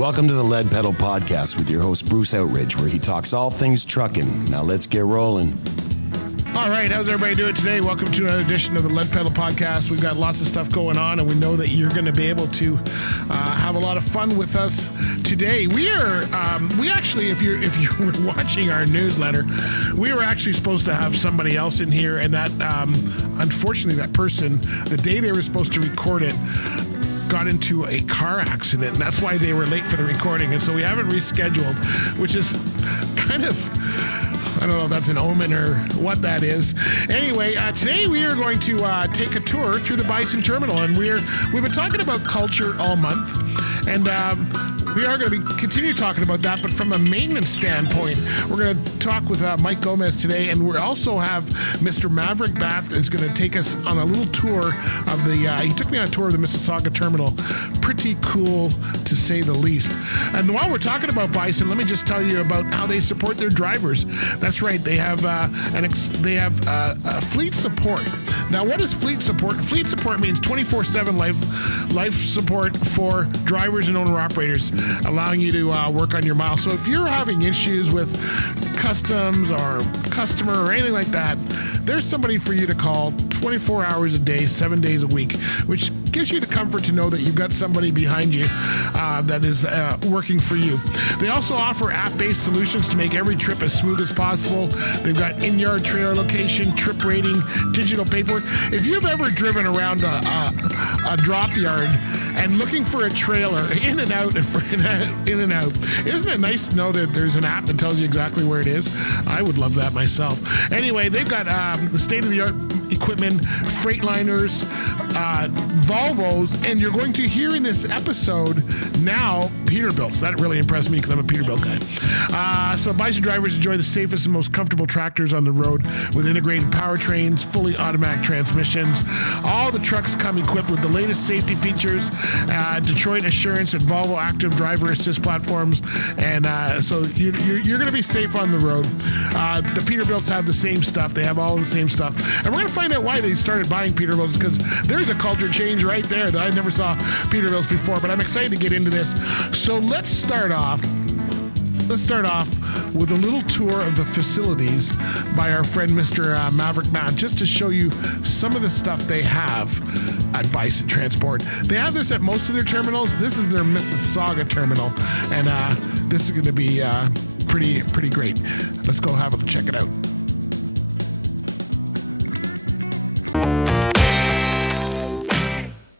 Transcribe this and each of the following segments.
Welcome to the Lead Pedal Podcast with your host, Bruce Outridge, where he talks all things trucking. Now let's get rolling. All right, how's everybody doing today? Welcome to another edition of the Lead Pedal Podcast. We've got lots of stuff going on, and we know that you're going to be able to have a lot of fun with us today. We actually, if you were watching our newsletter, we were actually supposed to have somebody else in here, and that unfortunately, that person, the day they were supposed to record it, got into a car accident, and that's why they were late for the recording. And so we haven't rescheduled, which is kind of, I don't know if that's an omen or what that is. Anyway, today we are going to take a tour through the Bison Terminal, and we've been talking about culture all month, and we are going to continue talking about that, but from a maintenance standpoint. We're going to talk with Mike Gomes today, and we also have Mr. Maverick Batth is going to take us on a little tour of he took me on a tour of the Mississauga terminal. Pretty cool, to say the least. And while we're talking about Bison, let me just tell you about how they support their drivers. That's right, they have fleet support. Now, what is fleet support? Fleet support means 24/7 life support for drivers and owner-operators, allowing you to work on your miles. So if you're having issues with customs or customer or anything like that, there's somebody for you to call 24 hours a day, 7 days a week, which gives you the comfort to know that you've got somebody behind you that is working for you. They also offer app-based solutions to make every trip as smooth as possible. They've got in-yard trailer location, trip rating, digital paperwork. If you've ever driven around a drop yard and looking for a trailer in and out, isn't it nice to know that there's an app that tells you exactly where it is? I would love that myself. Anyway, they've got the state-of-the-art equipment, Freightliners, Volvos, and you're going to hear in this episode now Peterbilts. That really impressed me because I'm a Peterbilt guy. So Bison drivers enjoy the safest and most comfortable tractors on the road with integrated powertrains, fully automatic transmissions. All the trucks come equipped with the latest safety features, Detroit Assurance and Volvo Active Driver Assist platforms, and so you're going to be safe on the road. The Peterbilts have the same stuff. They have all the same stuff. And we're going to find out why they started buying Peterbilts, because there's a culture change right there that I never saw Peterbilts before, but I'm excited to get into this. So let's start off with a little tour of the facilities by our friend Mr. Maverick Batth, just to show you some of the stuff they have at Bison Transport. They have this at most of their terminals. This is their Mississauga terminal, and this is going to be pretty great. Let's go have a check it out.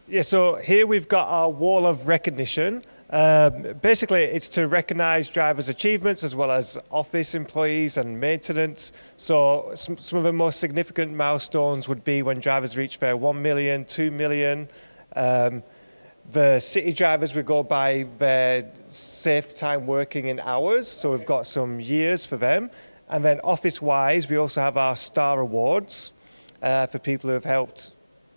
Yeah, so here we've got our wall of recognition. Basically, it's to recognize drivers' achievements as well as office employees and maintenance. So some of the most significant milestones would be when drivers reach their 1 million, 2 million. The city drivers would go by their safe time working in hours. So we've got some years for them. And then office-wise, we also have our star awards for people who have helped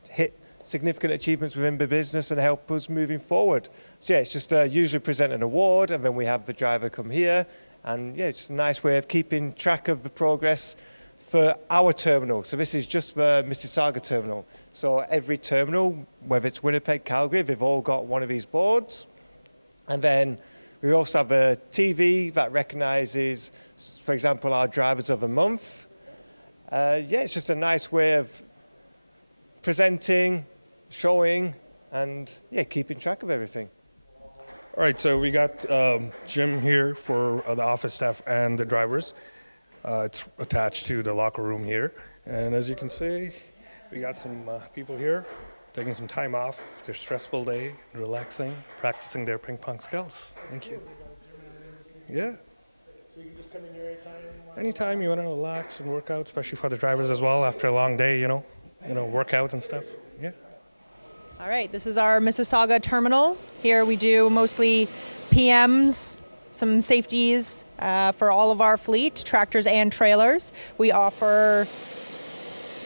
hit significant achievements within the business and help us moving forward. So yeah, it's just usually present an award, and then we have the driver come here, and yeah, it's a nice way of keeping track of the progress for our terminal. So this is just the Mississauga terminal. So every terminal, whether it's Winnipeg, Calgary, they've all got one of these boards. And then we also have a TV that recognises, for example, our drivers of the month. It's just a nice way of presenting, showing, and keeping track of everything. All right, so we got Jim here for the office staff and the drivers. It's attached to the locker room here. And as you can see, we got some people here taking some time off their stressful day, relaxing, practicing their ping pong skills. Thank you. Yeah. So you can just come in here anytime? Anytime you want to relax and work out, especially for the drivers as well after a long day, work out and stuff. Yeah. All right, this is our Mississauga terminal. Here we do mostly PMs, some safeties for all of our fleet, tractors and trailers. We offer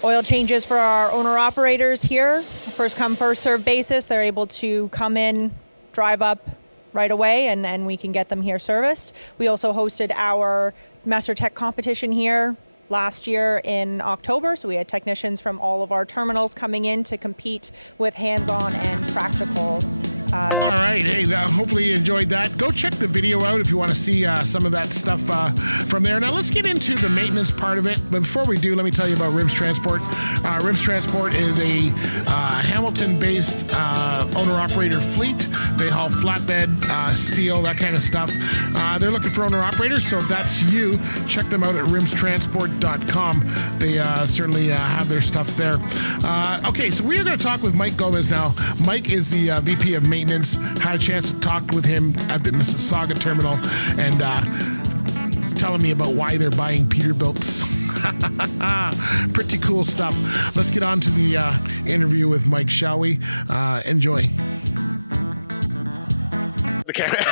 oil changes for our owner-operators here. First come, first served basis. They're able to come in, drive up right away, and we can get them here serviced. We also hosted our Master Tech competition here last year in October, so we had technicians from all of our terminals coming in to compete with hands-on and practical All right. Hey, hopefully you enjoyed that. Go check the video out if you want to see some of that stuff from there. Now, let's get into the maintenance part of it. But before we do, let me tell you about Ribs Transport. Ribs Transport is a Hamilton-based owner-operator fleet. They haul flatbed, steel, that kind of stuff. They're looking for owner-operators, so if that's you, check them out at rimstransport.com. They certainly have their stuff there. Okay, so we are going to talk with Mike Gomes now. Mike is the VP of Maintenance. Had a chance to talk with him at the Mississauga terminal and telling me about why they're buying Peterbilts. Pretty cool stuff. Let's get on to the interview with Mike, shall we? Enjoy. The camera.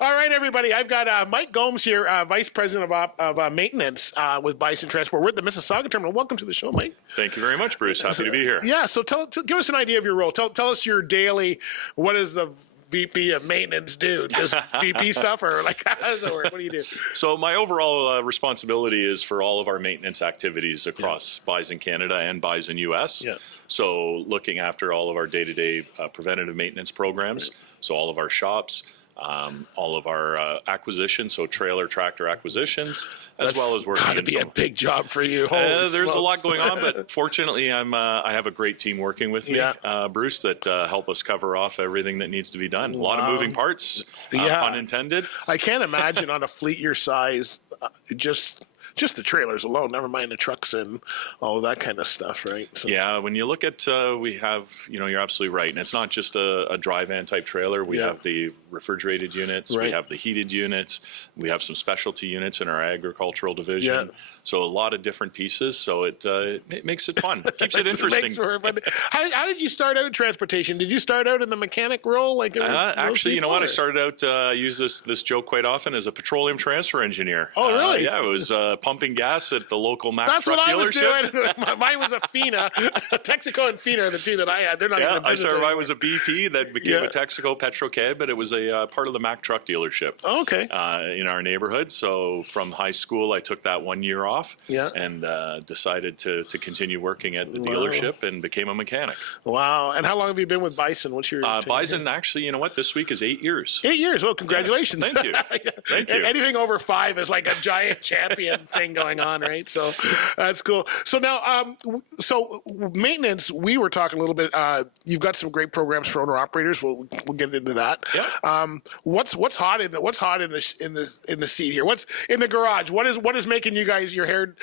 All right, everybody. I've got Mike Gomes here, Vice President of Maintenance with Bison Transport. We're at the Mississauga terminal. Welcome to the show, Mike. Thank you very much, Bruce. Nice to be here. Yeah, so give us an idea of your role. Tell us your daily, what does the VP of Maintenance do? Just VP stuff, or like how does that work? What do you do? So my overall responsibility is for all of our maintenance activities across Bison Canada and Bison US. Yeah. So looking after all of our day-to-day preventative maintenance programs. Right. So all of our shops, all of our acquisitions, so trailer tractor acquisitions. That's well got to be a big job for you. Holy smokes. A lot going on. Fortunately, I have a great team working with me, Bruce, that help us cover off everything that needs to be done. Wow. Moving parts. Yeah. I can't imagine on a fleet your size, just the trailers alone, never mind the trucks and all of that kind of stuff, right? So yeah, when you look at, we have, you're absolutely right. And it's not just a dry van type trailer. We have the refrigerated units. Right. We have the heated units. We have some specialty units in our agricultural division. Yeah. So a lot of different pieces. So it makes it fun. It makes for fun. How did you start out in transportation? Did you start out in the mechanic role like most people? I started out, use this joke quite often, as a petroleum transfer engineer. Oh, really? Yeah, I was pumping gas at the local... That's what I was doing. Mine was a FINA. Texaco and FINA are the two that I had. They're not even in business anymore. I was a VP that became Texaco Petro-K, but it was a part of the Mack truck dealership. Oh, okay. In our neighborhood. So from high school, I took that 1 year off. Yeah. And decided to continue working at the dealership and became a mechanic. Wow. And how long have you been with Bison? What's your tenure Bison, here? actually, you know what? This week is 8 years. 8 years. Well, congratulations. Anything over 5 is like a giant champion thing going on, right? So that's cool. So now, so maintenance, we were talking a little bit. You've got some great programs for owner operators. We'll get into that. What's hot in the seat here? What's in the garage? What is making you guys your hair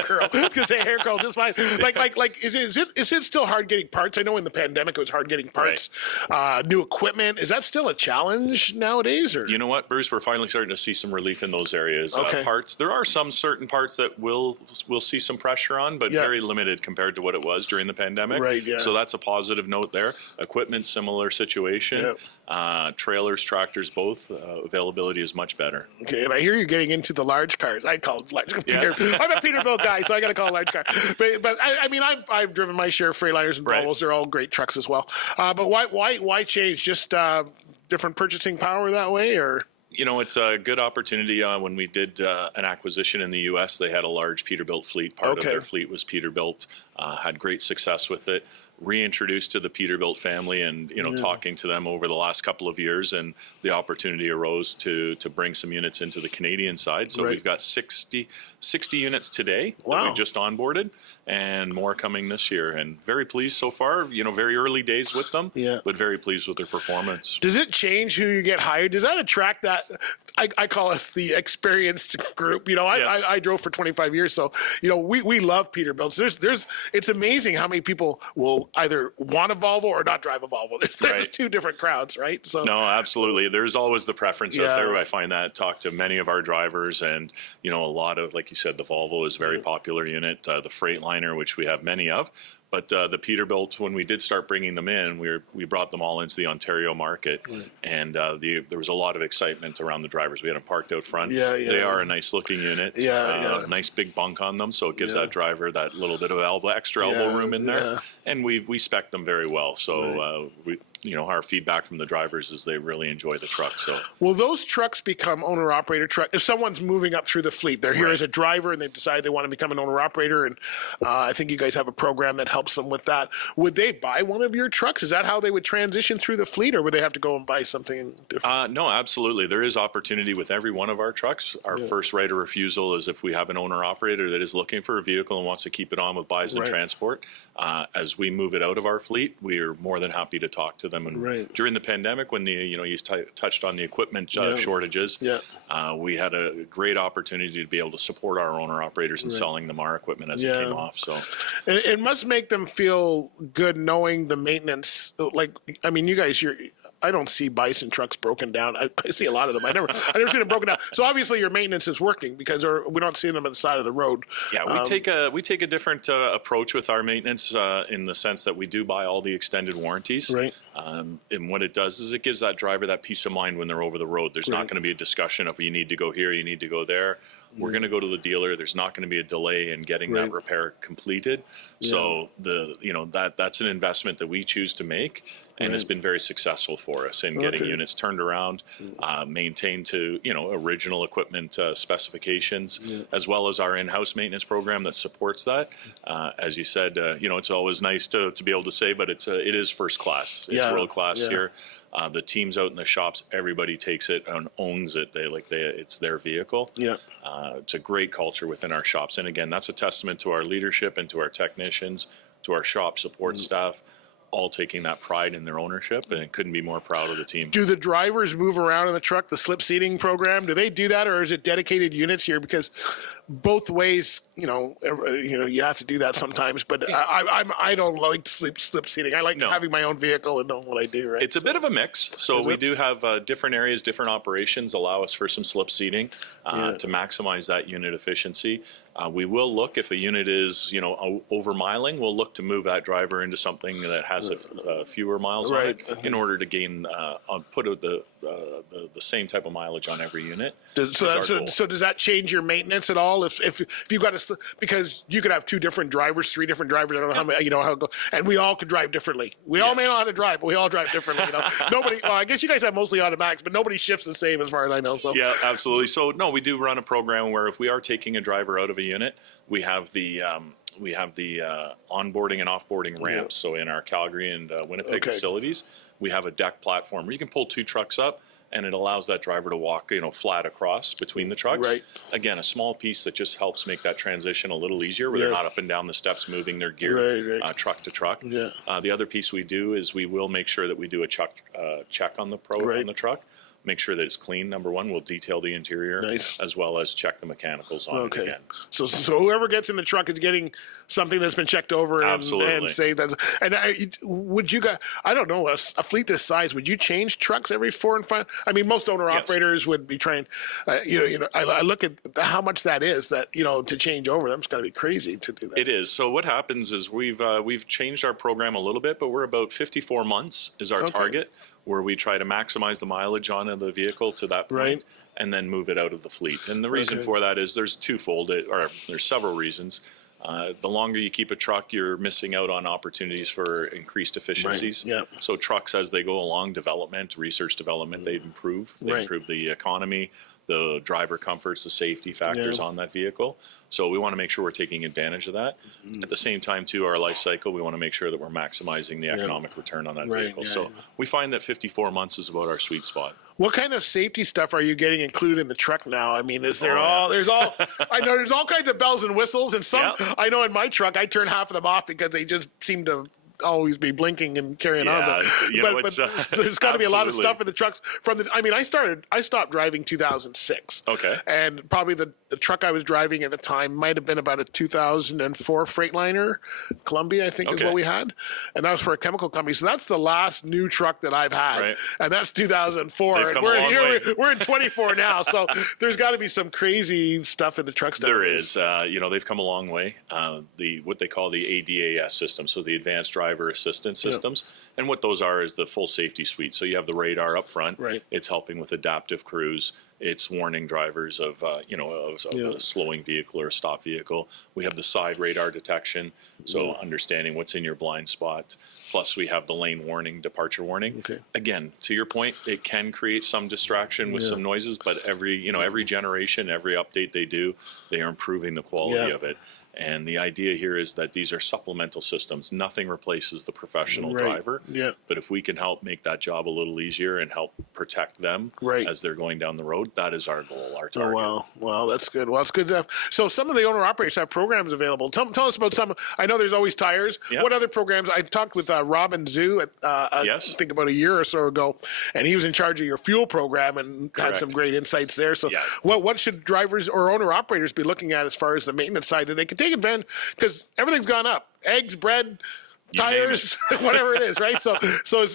curl? I was gonna say hair curl just fine. Like is it still hard getting parts? I know in the pandemic it was hard getting parts. New equipment, is that still a challenge nowadays? Or you know what, Bruce, we're finally starting to see some relief in those areas. Okay. Parts, there are some certain parts that we'll see some pressure on, but very limited compared to what it was during the pandemic. Right. Yeah. So that's a positive note there. Equipment, similar situation. Yep. Trailers, tractors, both availability is much better. Okay, and I hear you're getting into the large cars. I call it large. I'm a Peterbilt guy, so I got to call it large car. But I mean, I've driven my share of Freightliners and Volvos. They're all great trucks as well. But why change? Just different purchasing power that way, or? You know, it's a good opportunity. When we did an acquisition in the U.S., they had a large Peterbilt fleet. Okay. The fleet was Peterbilt. Had great success with it. Reintroduced to the Peterbilt family, and talking to them over the last couple of years, and the opportunity arose to bring some units into the Canadian side. So we've got 60 units today. Wow. Just onboarded, and more coming this year. And very pleased so far. Very early days with them. Yeah. But very pleased with their performance. Does it change who you get hired? Does that attract that? I call us the experienced group. I drove for 25 years, so we love Peterbilts. It's amazing how many people will either want a Volvo or not drive a Volvo. There's two different crowds, right? So no, absolutely. There's always the preference. Out there. I find that. Talk to many of our drivers, and a lot of, like you said, the Volvo is a very popular unit. The Freightliner, which we have many of. But the Peterbilts, when we did start bringing them in, we brought them all into the Ontario market. Right. And there was a lot of excitement around the drivers. We had a parked out front. They are a nice-looking unit. They have a nice big bunk on them, so it gives that driver that little bit of extra elbow room. And we spec them very well. So our feedback from the drivers is they really enjoy the truck. So, Will those trucks become owner-operator truck? If someone's moving up through the fleet, they're here as a driver and they've decided they want to become an owner-operator, and I think you guys have a program that helps them with that. Would they buy one of your trucks? Is that how they would transition through the fleet, or would they have to go and buy something different? No, absolutely. There is opportunity with every one of our trucks. Our first right of refusal is if we have an owner-operator that is looking for a vehicle and wants to keep it on with Bison Transport. As we move it out of our fleet, we are more than happy to talk to them. Right. During the pandemic, when you touched on the equipment shortages, we had a great opportunity to be able to support our owner operators in selling them our equipment. So. It must make them feel good knowing the maintenance. Like, I mean, you guys, I don't see Bison trucks broken down. I see a lot of them. I never seen them broken down. So obviously your maintenance is working because we don't see them on the side of the road. Yeah, we take a different approach with our maintenance in the sense that we do buy all the extended warranties. Right. And what it does is it gives that driver that peace of mind when they're over the road. There's not going to be a discussion of you need to go here, you need to go there. We're going to go to the dealer. There's not going to be a delay in getting that repair completed. So that's an investment that we choose to make, and it's been very successful for us in getting units turned around, maintained to original equipment specifications, as well as our in-house maintenance program that supports that. As you said, it's always nice to be able to say, but it is first class. First class here. The teams out in the shops, everybody takes it and owns it. It's their vehicle. It's a great culture within our shops, and again, that's a testament to our leadership and to our technicians, to our shop support staff, all taking that pride in their ownership, and couldn't be more proud of the team. Do the drivers move around in the truck, the slip seating program? Do they do that, or is it dedicated units here? Because both ways, you have to do that sometimes. But I don't like slip seating. I like having my own vehicle and knowing what I do. Right? It's a bit of a mix. So we do have different areas, different operations allow us for some slip seating to maximize that unit efficiency. We will look if a unit is, over miling. We'll look to move that driver into something that has fewer miles, in order to gain put the same type of mileage on every unit. So does that change your maintenance at all? If you've got because you could have 2 different drivers, 3 different drivers. I don't know how many, how it goes, and we all could drive differently. We all may know how to drive, but we all drive differently. Nobody. Well, I guess you guys have mostly automatics, but nobody shifts the same as far as I know. So yeah, absolutely. So no, we do run a program where if we are taking a driver out of a unit, we have the onboarding and offboarding ramps. So in our Calgary and Winnipeg facilities, we have a deck platform where you can pull 2 trucks up, and it allows that driver to walk, flat across between the trucks. Right. Again, a small piece that just helps make that transition a little easier. We're not up and down the steps moving their gear truck to truck. Yeah. The other piece we do is we will make sure that we do a check on the truck. Make sure that it's clean. Number one, we'll detail the interior, as well as check the mechanicals. Okay, so whoever gets in the truck is getting something that's been checked over and saved. And would you guys? I don't know, a fleet this size, would you change trucks every 4 and 5? I mean, most owner operators would be trained. I look at how much that is. That to change over them, it's got to be crazy to do that. It is. So what happens is we've changed our program a little bit, but we're about 54 months is our target, where we try to maximize the mileage on the vehicle to that point, and then move it out of the fleet. And the reason for that is there's twofold, or there's several reasons. The longer you keep a truck, you're missing out on opportunities for increased efficiencies. So trucks, as they go along, research development, they improve. They improve the economy, the driver comforts, the safety factors on that vehicle. So we want to make sure we're taking advantage of that. At the same time, too, our life cycle, we want to make sure that we're maximizing the economic return on that vehicle. So we find that 54 months is about our sweet spot. What kind of safety stuff are you getting included in the truck now? I mean, I know there's all kinds of bells and whistles, and some, I know in my truck, I turn half of them off because they just seem to always be blinking and carrying on, but there's got to be a lot of stuff in the trucks I stopped driving 2006, and probably the truck I was driving at the time might have been about a 2004 Freightliner Columbia, I think is what we had, and that was for a chemical company. So that's the last new truck that I've had, and that's 2004, and we're in 24 now. So there's got to be some crazy stuff in the trucks nowadays. They've come a long way. What they call the ADAS system, so the Advanced Driver Assistance Systems. And what those are is the full safety suite. So you have the radar up front. It's helping with adaptive cruise. It's warning drivers of a slowing vehicle or a stop vehicle. We have the side radar detection. So understanding what's in your blind spot. Plus, we have the lane warning, departure warning. Okay. Again, to your point, it can create some distraction with some noises, but every generation, every update they do, they are improving the quality of it. And the idea here is that these are supplemental systems. Nothing replaces the professional driver. Yeah. But if we can help make that job a little easier and help protect them as they're going down the road, that is our goal. Oh, wow. Wow, that's good. Well, it's good to have. So some of the owner-operators have programs available. Tell us about some. I know there's always tires. Yeah. What other programs? I talked with Robin Zhu, I think about a year or so ago, and he was in charge of your fuel program and had some great insights there. So what should drivers or owner-operators be looking at as far as the maintenance side that they can take advantage? Because everything's gone up. Eggs, bread, tires, whatever it is, right? So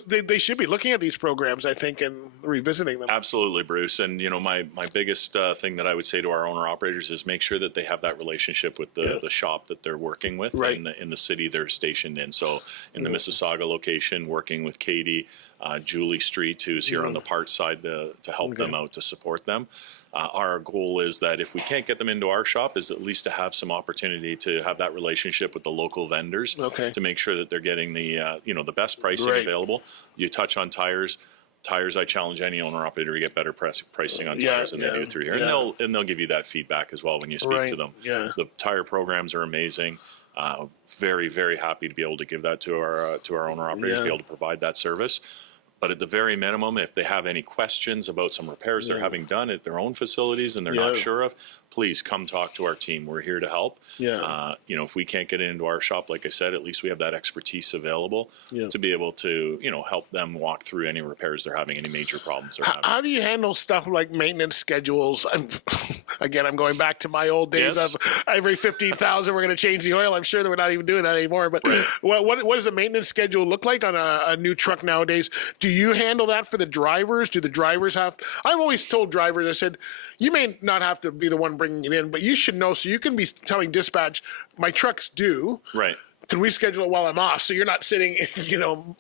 they should be looking at these programs, I think, and revisiting them. Absolutely, Bruce. And, my biggest thing that I would say to our owner-operators is make sure that they have that relationship with the shop that they're working with in the city they're stationed in. So in the Mississauga location, working with Katie, Julie Street, who's here on the parts side to help them out, to support them. Our goal is that if we can't get them into our shop, is at least to have some opportunity to have that relationship with the local vendors to make sure that they're getting the best pricing available. You touch on tires. I challenge any owner-operator to get better pricing on tires. And they'll give you that feedback as well when you speak to them. Yeah. The tire programs are amazing. Very, very happy to be able to give that to our owner-operators to be able to provide that service. But at the very minimum, if they have any questions about some repairs they're having done at their own facilities and they're not sure of, please come talk to our team. We're here to help. If we can't get into our shop, like I said, at least we have that expertise available to be able to, help them walk through any repairs they're having, any major problems. How do you handle stuff like maintenance schedules? Again, I'm going back to my old days of every 15,000 we're going to change the oil. I'm sure that we're not even doing that anymore. But what does the maintenance schedule look like on a new truck nowadays? Do you handle that for the drivers? Do the drivers have? I've always told drivers, I said, you may not have to be the one bringing it in, but you should know so you can be telling dispatch, my truck's due. Right. Can we schedule it while I'm off? So you're not sitting,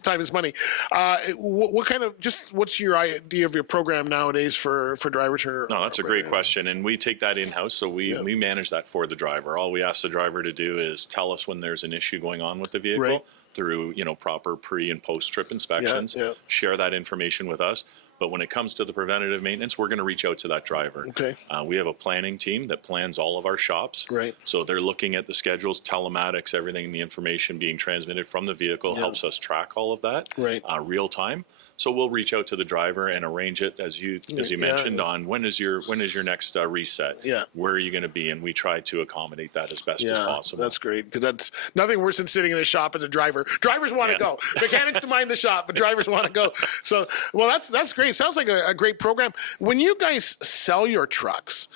time is money. What kind of, what's your idea of your program nowadays for drivers? That's a great question. And we take that in-house, so we manage that for the driver. All we ask the driver to do is tell us when there's an issue going on with the vehicle through, proper pre and post-trip inspections. Share that information with us. But when it comes to the preventative maintenance, we're going to reach out to that driver. Okay. We have a planning team that plans all of our shops. Right. So they're looking at the schedules, telematics, everything, the information being transmitted from the vehicle helps us track all of that. Right. Real time. So we'll reach out to the driver and arrange it as you mentioned on when is your next reset? Yeah. Where are you going to be? And we try to accommodate that as best as possible. That's great because that's nothing worse than sitting in a shop as a driver. Drivers want to go. Mechanics don't mind the shop, but drivers want to go. So, that's great. Sounds like a great program. When you guys sell your trucks,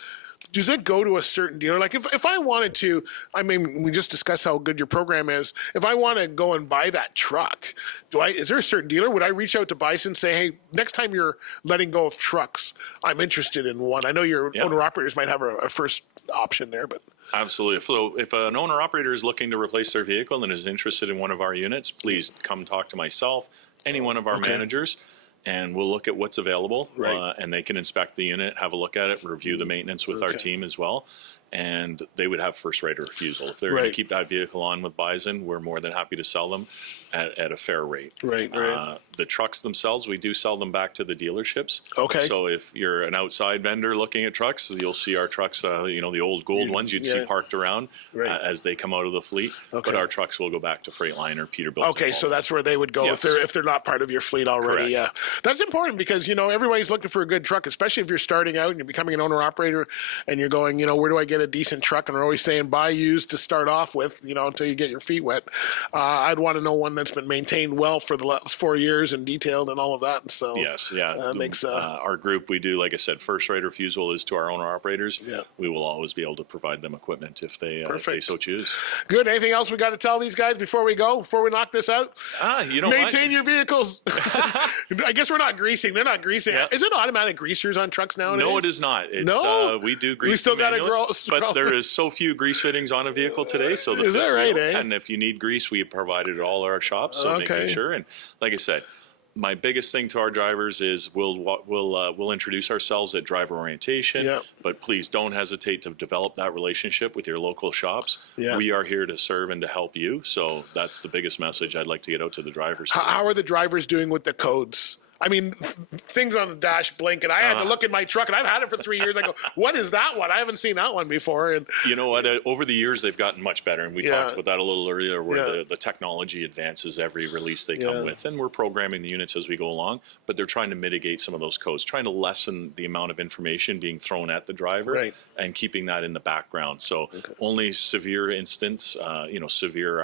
does it go to a certain dealer? Like if I wanted to, we just discussed how good your program is. If I want to go and buy that truck, is there a certain dealer? Would I reach out to Bison and say, hey, next time you're letting go of trucks, I'm interested in one. I know your owner operators might have a first option there, but. Absolutely. So if an owner operator is looking to replace their vehicle and is interested in one of our units, please come and talk to myself, any one of our managers. And we'll look at what's available, and they can inspect the unit, have a look at it, review the maintenance with our team as well, and they would have first right of refusal. If they're going to keep that vehicle on with Bison, we're more than happy to sell them at a fair rate. Right. The trucks themselves, we do sell them back to the dealerships. Okay. So if you're an outside vendor looking at trucks, you'll see our trucks, the old gold ones you'd see parked around. As they come out of the fleet, our trucks will go back to Freightliner and Peterbilt. Okay, so that's where they would go if they're not part of your fleet already. Yeah, that's important because everybody's looking for a good truck, especially if you're starting out and you're becoming an owner operator and you're going, where do I get a decent truck? And we're always saying buy used to start off with, until you get your feet wet. I'd want to know one that's been maintained well for the last 4 years and detailed and all of that. So makes. Our group, we do, like I said, first right refusal is to our owner operators. And we will always be able to provide them equipment if they so choose. Good. Anything else we got to tell these guys before we knock this out? Maintain your vehicles. I guess we're not greasing. They're not greasing. Is it automatic greasers on trucks nowadays? No, it is not. No? We still got to grow. There is so few grease fittings on a vehicle today. So is that right, eh? And if you need grease, we provide it all in our shops. Okay. Sure. And like I said, my biggest thing to our drivers is we'll introduce ourselves at driver orientation. Yeah. But please don't hesitate to develop that relationship with your local shops. Yeah. We are here to serve and to help you. So that's the biggest message I'd like to get out to the drivers. How are the drivers doing with the codes? I mean, things on the dash blink, and I had to look in my truck, and I've had it for 3 years. I go, what is that one? I haven't seen that one before. And you know what? Over the years, they've gotten much better. And we Yeah. talked about that a little earlier. Yeah. The technology advances every release they Yeah. come with, and we're programming the units as we go along. But they're trying to mitigate some of those codes, trying to lessen the amount of information being thrown at the driver, Right. and keeping that in the background. So Okay. only severe instance, severe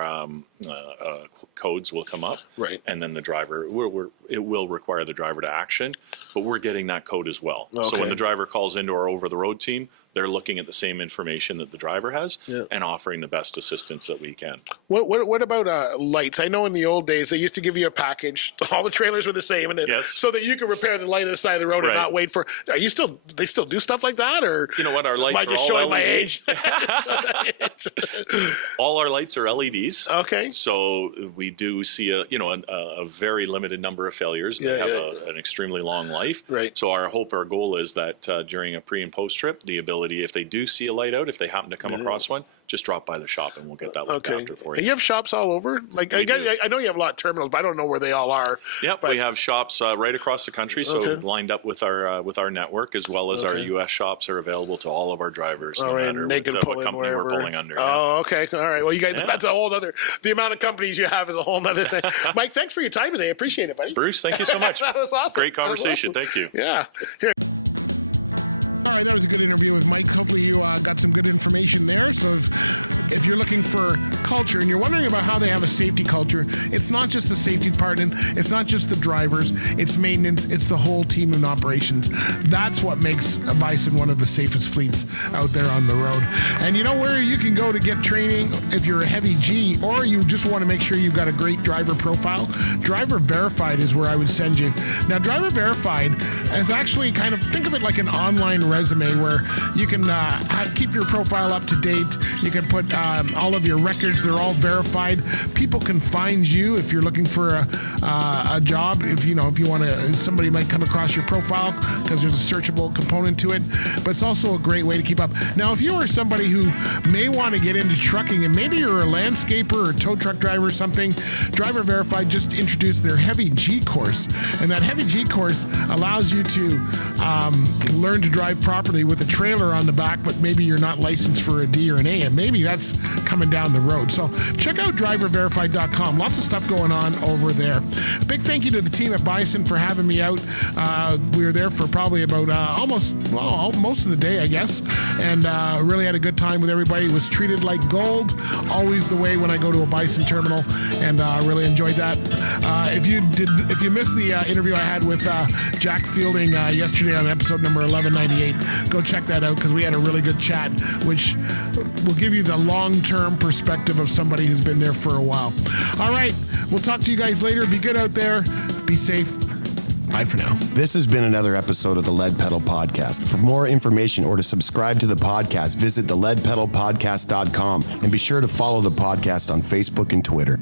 codes will come up, Right. and then the driver it will require the driver to action, but we're getting that code as well. Okay. So when the driver calls into our over-the-road team, they're looking at the same information that the driver has, Yeah. and offering the best assistance that we can. What about lights? I know in the old days they used to give you a package. All the trailers were the same, and so that you could repair the light on the side of the road and not wait for. They still do stuff like that, or You know what, am I just showing my age? All our lights are LEDs. Okay. So we do see a very limited number of failures. Yeah, that have yeah. an extremely long life. Right. So our goal is that during a pre and post trip, the ability, if they do see a light out, if they happen to come across one, just drop by the shop. And we'll get that Okay. one. And you have shops all over? Like I know you have a lot of terminals, but I don't know where they all are. Yeah, but we have shops right across the country, Okay. so lined up with our network, as well as Okay. our U.S. shops are available to all of our drivers. all right, and they can pull in wherever. Oh, okay. All right. Well, you guys, that's a whole other. The amount of companies you have is a whole other thing. Mike, thanks for your time today. I appreciate it, buddy. Bruce, thank you so much. That was awesome. That was awesome. Yeah. Here. All right, that was a good interview with Mike. Hopefully you got some good information there. So if you're looking for culture and you're wondering about how they have a safety culture, it's not just the safety department, it's not just the drivers, it's maintenance, it's the whole team in operations. That's what makes Bison one of the safest fleets out there on the road. And you know where you can go to get training if you're a heavy G, or you just want to make sure you've got a great driver profile? Driver Verified is where I would send you. Now, Driver Verified is actually kind of, think of it like an online resume where you can keep your profile up to date. You can put all of your records. They're all verified. People can find you if you're looking for a job. If you want to, somebody might come across your profile because there's a searchable component to it. But it's also a great way to keep up. Now, if you are somebody who may want to get into trucking and maybe you're a landscaper or a tow truck driver or something, Driver Verified just introduced their Heavy G course. And that Heavy G course allows you to learn to drive properly with a trailer on the back, but maybe you're not licensed for a D or an A, and maybe that's coming down the road. So check out driververified.com. Lots of stuff going on over there. Big thank you to the team at Bison for having me out. We were there for probably about most of the day, I guess, and really had a good time with everybody. Was treated like gold, always the way when I go to a Bison terminal, and really enjoyed that. If you missed the interview I had with Jack Fielding yesterday on episode number 1198, go check that out because we had a really good chat, which will give you the long-term perspective of somebody who's been there for a while. All right, we'll talk to you guys later. Be good out there. Be safe. Bye for now. This has been another episode of the Lead Pedal Podcast. For more information or to subscribe to the podcast, visit theleadpedalpodcast.com and be sure to follow the podcast on Facebook and Twitter.